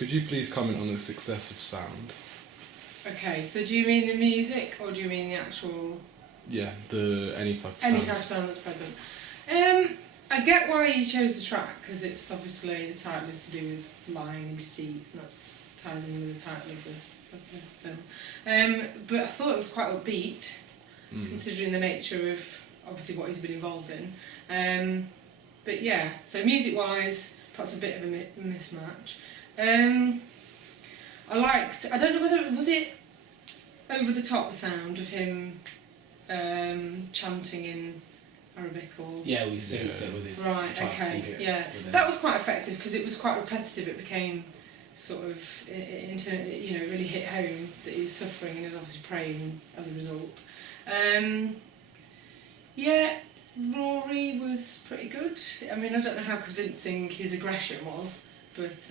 Could you please comment on the success of sound? Okay, so do you mean the music or do you mean the actual... Yeah, any type of sound. Any type of sound that's present. I get why you chose the track, because it's obviously, the title is to do with lying and deceit, and that ties in with the title of the film. But I thought it was quite upbeat, considering the nature of, obviously, what he's been involved in. But yeah, so music-wise, perhaps a bit of a mismatch. I don't know whether, was it over the top, the sound of him chanting in Arabic or... Yeah, we synced it with his... Right, okay, yeah. That was quite effective because it was quite repetitive. It became sort of, really hit home that he's suffering and is obviously praying as a result. Yeah, Rory was pretty good. I mean, I don't know how convincing his aggression was, but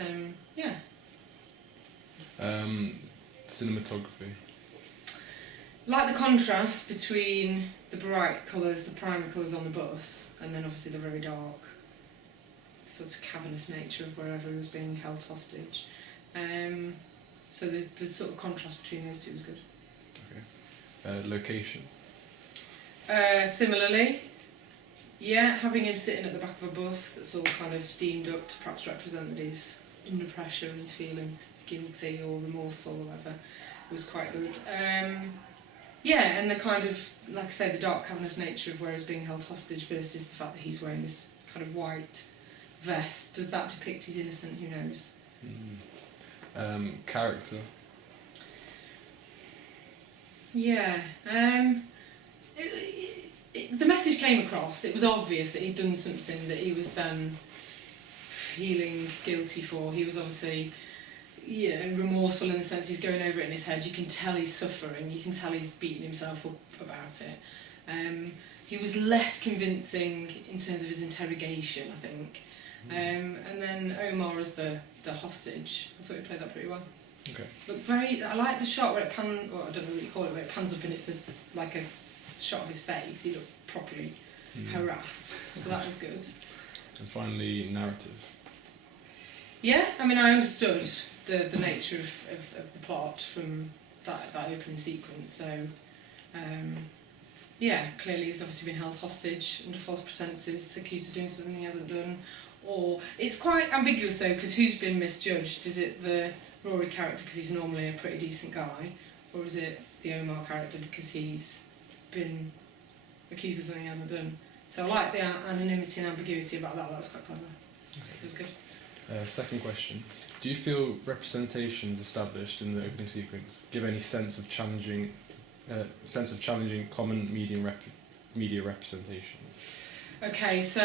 yeah. Cinematography. Like the contrast between the bright colours, the primary colours on the bus, and then obviously the very dark, sort of cavernous nature of wherever he was being held hostage. So the sort of contrast between those two was good. Okay. Location. Similarly, yeah, having him sitting at the back of a bus that's all kind of steamed up to perhaps represent that he's under pressure and he's feeling guilty or remorseful or whatever was quite good. Yeah, and the kind of, like I say, the dark cavernous nature of where he's being held hostage versus the fact that he's wearing this kind of white vest. Does that depict he's innocent? Who knows? Character. Yeah. The message came across. It was obvious that he'd done something that he was then feeling guilty for. He was obviously... remorseful in the sense he's going over it in his head. You can tell he's suffering, you can tell he's beating himself up about it. He was less convincing in terms of his interrogation, I think. And then Omar as the hostage, I thought he played that pretty well. Okay. But I like the shot where it I don't know what you call it, where it pans up and it's like a shot of his face. He looked properly harassed, so that was good. And finally, narrative. Yeah, I mean, I understood the nature of the plot from that opening sequence, so yeah, clearly he's obviously been held hostage under false pretences, accused of doing something he hasn't done, or it's quite ambiguous though, because who's been misjudged? Is it the Rory character because he's normally a pretty decent guy, or is it the Omar character because he's been accused of something he hasn't done? So I like the anonymity and ambiguity about that was quite clever. It was good. Second question. Do you feel representations established in the opening sequence give any sense of challenging common media representations? Okay, so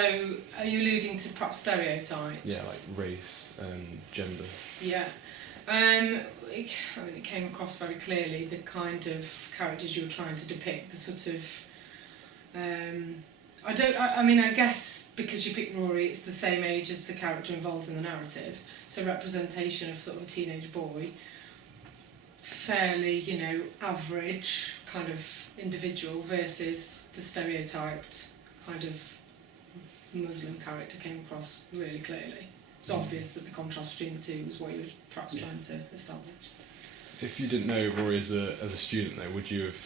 are you alluding to perhaps stereotypes? Yeah, like race and gender. Yeah. It came across very clearly the kind of characters you were trying to depict, the sort of... I guess because you picked Rory, it's the same age as the character involved in the narrative, so representation of sort of a teenage boy, fairly, average kind of individual versus the stereotyped kind of Muslim character came across really clearly. It's obvious that the contrast between the two was what you were perhaps trying to establish. If you didn't know Rory as a student though, would you have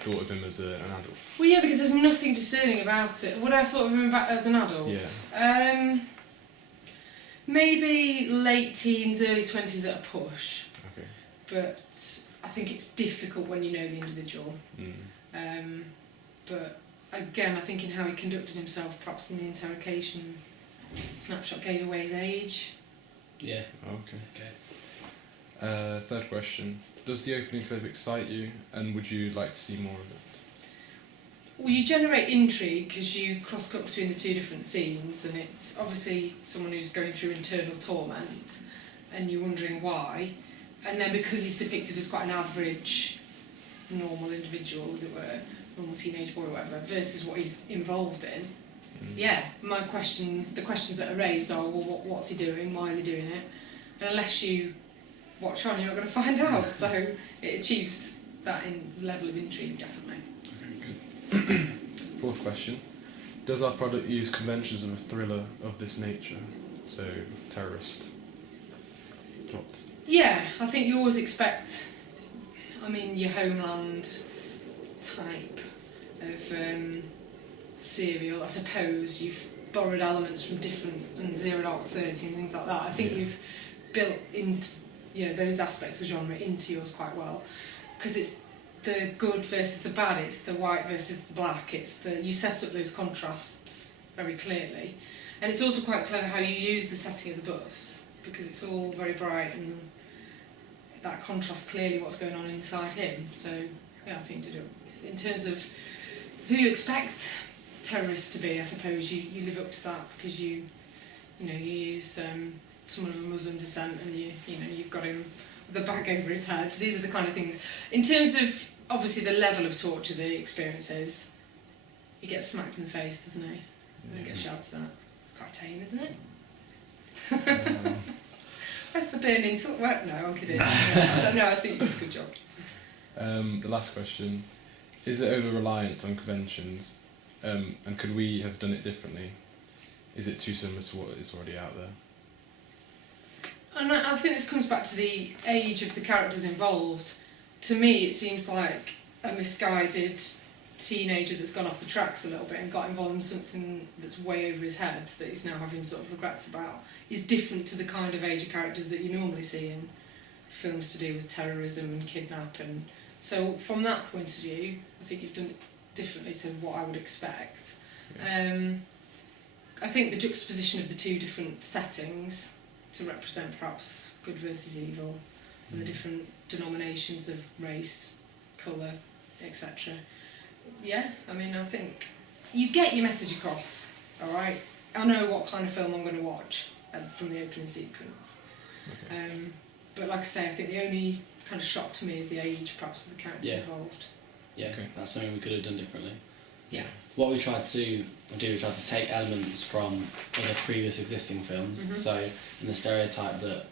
thought of him as an adult? Well, yeah, because there's nothing discerning about it. Would I have thought of him as an adult? Yeah. Maybe late teens, early 20s at a push. Okay. But I think it's difficult when you know the individual. But again, I think in how he conducted himself, perhaps in the interrogation snapshot gave away his age. Yeah. Okay. Third question. Does the opening clip excite you, and would you like to see more of it? Well, you generate intrigue because you cross-cut between the two different scenes, and it's obviously someone who's going through internal torment, and you're wondering why. And then because he's depicted as quite an average, normal individual, as it were, normal teenage boy or whatever, versus what he's involved in, yeah, the questions that are raised are, well, what's he doing? Why is he doing it? And unless you watch on, you're not going to find out. So it achieves that level of intrigue, definitely. Okay, good. Fourth question. Does our product use conventions of a thriller of this nature So terrorist plot. Yeah, I think you always expect, I mean, your Homeland type of serial. I suppose you've borrowed elements from different, and Zero Dark 30 and things like that. I think you've built into, those aspects of genre into yours quite well, because it's the good versus the bad, it's the white versus the black, you set up those contrasts very clearly. And it's also quite clever how you use the setting of the bus, because it's all very bright and that contrasts clearly what's going on inside him. So yeah, I think to do in terms of who you expect terrorists to be, I suppose you live up to that, because you use someone of a Muslim descent, and you've got him with a bag over his head. These are the kind of things. In terms of obviously the level of torture the experiences, he gets smacked in the face, doesn't he? And then gets shouted at. It's quite tame, isn't it? Where's the burning talk? Well, no, I'm kidding. I think you did a good job. The last question: is it over reliant on conventions, and could we have done it differently? Is it too similar to what is already out there? And I think this comes back to the age of the characters involved. To me, it seems like a misguided teenager that's gone off the tracks a little bit and got involved in something that's way over his head that he's now having sort of regrets about is different to the kind of age of characters that you normally see in films to do with terrorism and kidnap. And so from that point of view, I think you've done it differently to what I would expect. Yeah. I think the juxtaposition of the two different settings to represent perhaps good versus evil and the different denominations of race, colour, etc. Yeah, I mean, I think you get your message across, alright? I know what kind of film I'm going to watch from the opening sequence. Okay. But like I say, I think the only kind of shock to me is the age perhaps of the characters involved. Yeah, okay. That's something we could have done differently. Yeah. What we tried to do, we tried to take elements from other previous existing films. Mm-hmm. So, in the stereotype that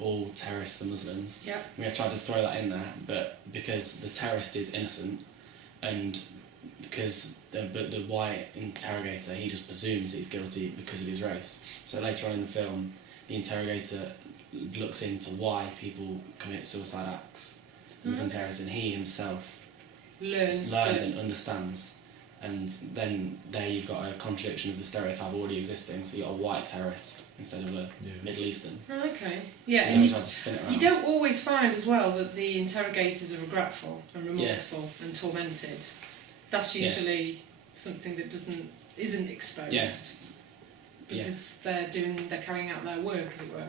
all terrorists are Muslims, we have tried to throw that in there, but because the terrorist is innocent, and because the white interrogator, he just presumes he's guilty because of his race. So later on in the film, the interrogator looks into why people commit suicide acts and become terrorists, and he himself learns and understands. And then there you've got a contradiction of the stereotype already existing, so you've got a white terrorist instead of a Middle Eastern. Okay. Yeah, so and you tried to spin it around. You don't always find as well that the interrogators are regretful and remorseful and tormented. That's usually something that isn't exposed. Because they're carrying out their work, as it were.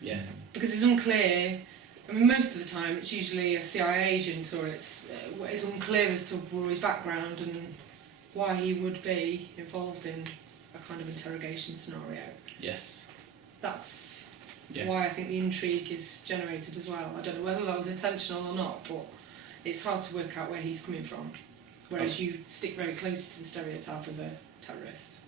Yeah. Because it's unclear. I mean, most of the time it's usually a CIA agent, or it's unclear as to Rory's background and why he would be involved in a kind of interrogation scenario. Yes. That's why I think the intrigue is generated as well. I don't know whether that was intentional or not, but it's hard to work out where he's coming from. Whereas you stick very close to the stereotype of a terrorist.